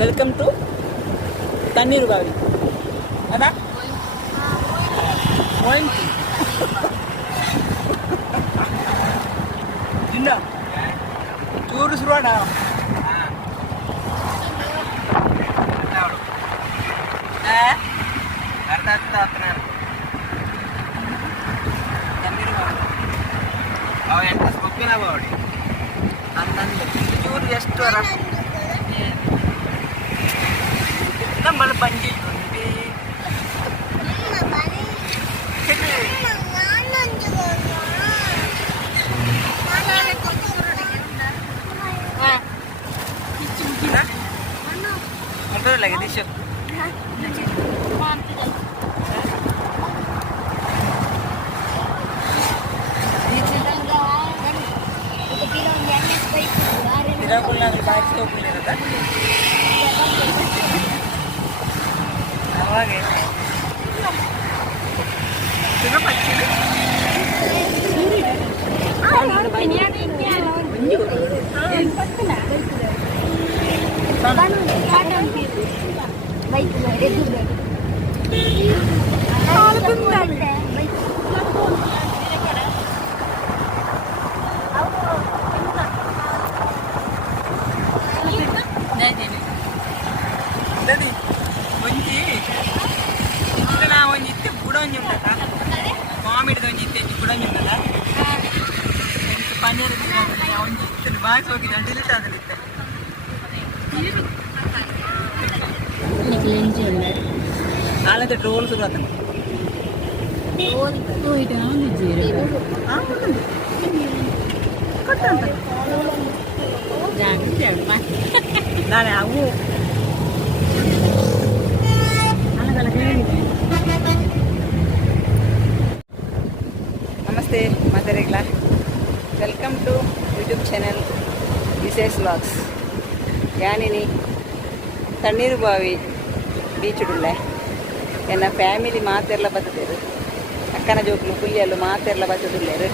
Welcome to Thanneeru బావి అదా పోయింది నిన్న చూరు సురాడా అర్థాస్తున్నారు తన్నీరు బావి అవి ఎంత గొప్పిన బావి అందండి చూరు జస్ట్ നമ്മൾ പഞ്ചിട്ടുണ്ട് lagi di shoot tidak pula baik tuh punya kan apa gitu itu pasti ini వాళ్ళైతే ట్రోల్ సురతం దాని అవు నమస్తే మదరేగ్ల welcome to YouTube channel Vishesh vlogs ഞാനിനി തണ്ണീർ ಬಾವಿ ಬೀಚುಡುಳ್ಳೆ ಎನ್ನ ಫ್ಯಾಮಿಲಿ ಮಾತೆರ್ಲ ಬತ್ತದೇರು ಅಕ್ಕನ ಜೋಕ್ಲು ಪುಲ್ಲಿಯಲ್ಲು ಮಾತೆರ್ಲ ಬತ್ತದುಲ್ಲೇರು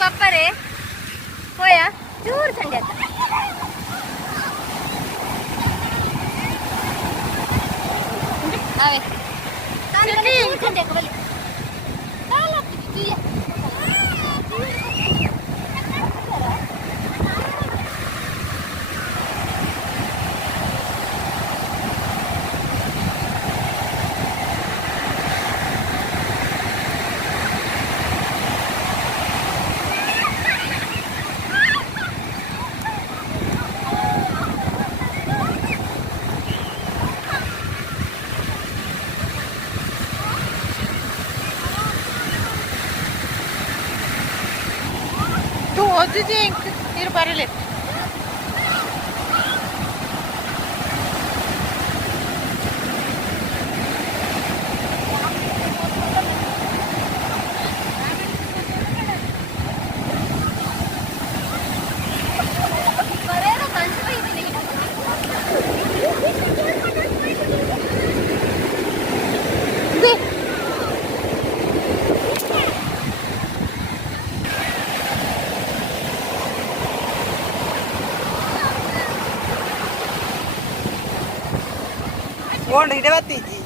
बाप्पा रे होया चूर थंडी आता आवे थंडी का बोली चला तू या ನೀರು ಬರಲಿ ಓಂಡು ಇಡೆ ಬತ್ತೀಜಿ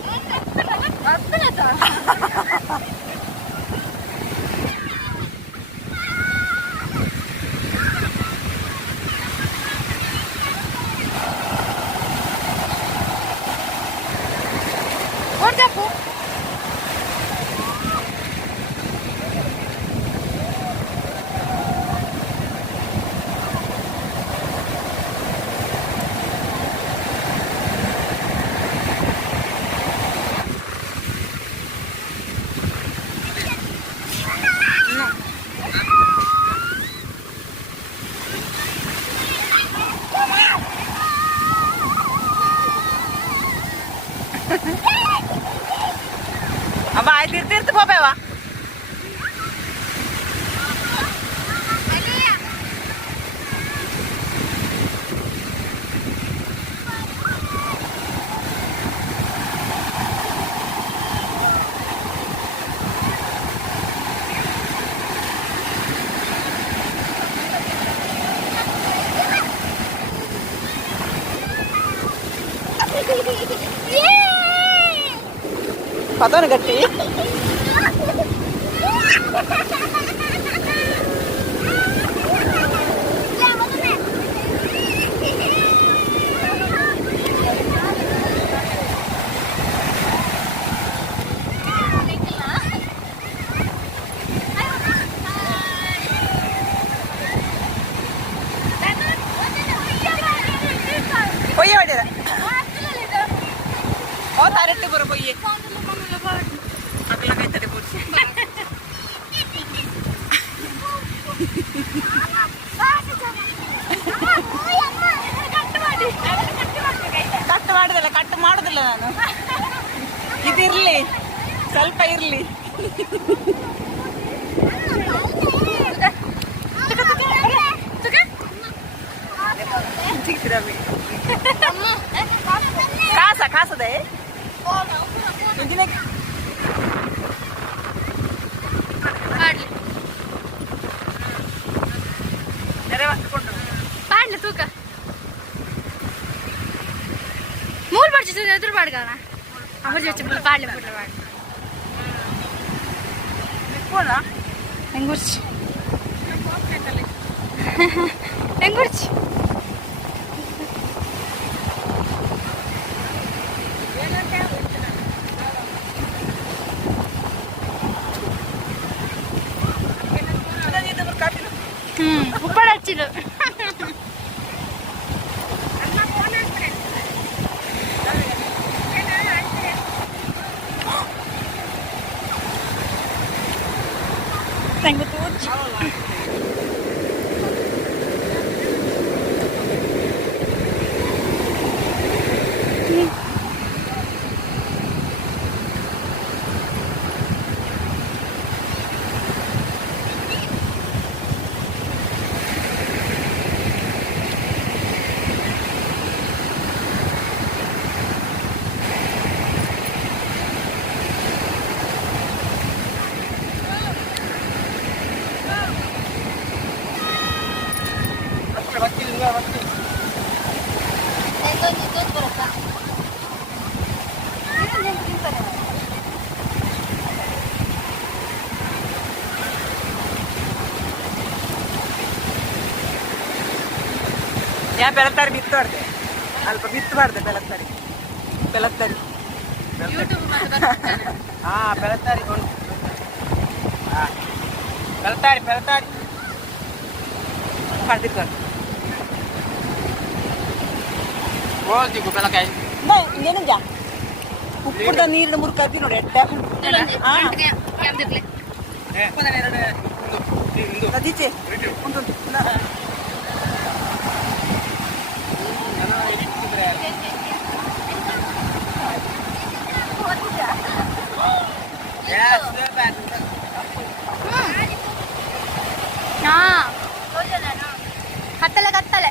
ಅಮ್ಮ ಆಯ್ತು ಇರ್ತಿರ್ತು ಪಾಪವ ಪದನ ಗಟ್ಟಿ പൊയ്യ വേണ്ടിയത് ഓ തരട്ട് പുറ പൊയ്യേ ಮಕ್ಕಳ ಕೈ ಪೂರ್ತಿ ಕಟ್ ಮಾಡುದಿಲ್ಲ ಕಟ್ ಮಾಡುದಿಲ್ಲ ನಾನು ಇದಿರ್ಲಿ ಸ್ವಲ್ಪ ಇರ್ಲಿ ಕಾಸದೆ ಪಾಡ್ಲೆ ತೂಕ ಮೂರು ಬರ್ಚಿ ಎದುರು ಪಾಡ್ಗಾನ ಅವ್ರ ಜೊತೆ ಪಾಡ್ಲೆ ಬಿಡ್ಲೆ ಪಾಡ್ ಹೆಂಗುರ್ಚಿ ಹೆಂಗುರ್ಚಿ ಉಪ್ಪಳ ಹಚ್ಚಿದ್ದು ಯಾ ಬೆಳತ್ತಾರಿ ಬಿತ್ತಬಾರ್ದೆ ಅಲ್ಪ ಬಿತ್ತಬಾರ್ದೆ ಬೆಳತ್ತಾರಿ ಬೆಳತ್ತಾರಿ ಹಾ ಬೆಳತ್ತಾರಿ ಬೆಳತಾರಿ ಬೆಳತಾರಿ ಕಡ್ದಿರ್ತಾರೆ ಹೋಗ್ತಿಗು ಬೆಳಕಾಯಿ ಇನ್ನೇನಂಜ ಉಪ್ಪುದ ನೀರಿನ ಮುರುಕ ಅದ್ದಿ ನೋಡಿ ಎಡ್ಡ ನದೀಚೆ ಉಂಟು ಕತ್ತಲೆ ಕತ್ತಲೆ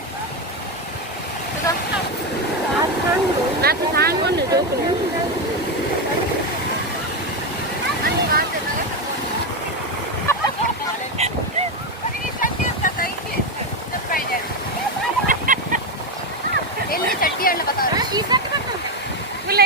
నాకు సాంగ్ జోకులు ಎಲ್ಲಿ ಚಟ್ಟಿ ಹಣ್ಣು ಬತ್ತಾರ ಈ ಸಟ್ ಬತ್ತ ಇಲ್ಲ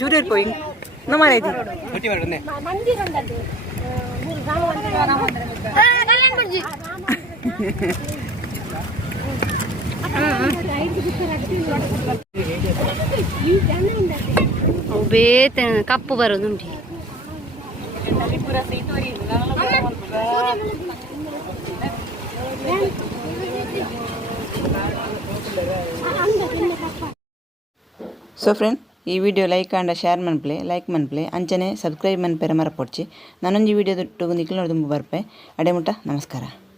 చూరేరిపోయి నమ్మలేదు ಬೇತೆ ಕಪ್ಪು ಬರೋದುಂಟು ಸೊ ಫ್ರೆಂಡ್ ಈ ವಿಡಿಯೋ ಲೈಕ್ ಆಂಡ ಶೇರ್ ಮನ್ಪ್ಲೆ ಲೈಕ್ ಮನ್ಪ್ಲೆ ಅಂಚನೆ ಸಬ್ಸ್ಕ್ರೈಬ್ ಮನ್ಪೆರ ಮರಪೊಡ್ಚಿ ನಾನೊಂಜಿ ವಿಡಿಯೋದ ನಿಖಿಲ್ ನೋಡಿದು ಬರ್ಪೆ ಅಡೆ ಮುಟ್ಟ ನಮಸ್ಕಾರ.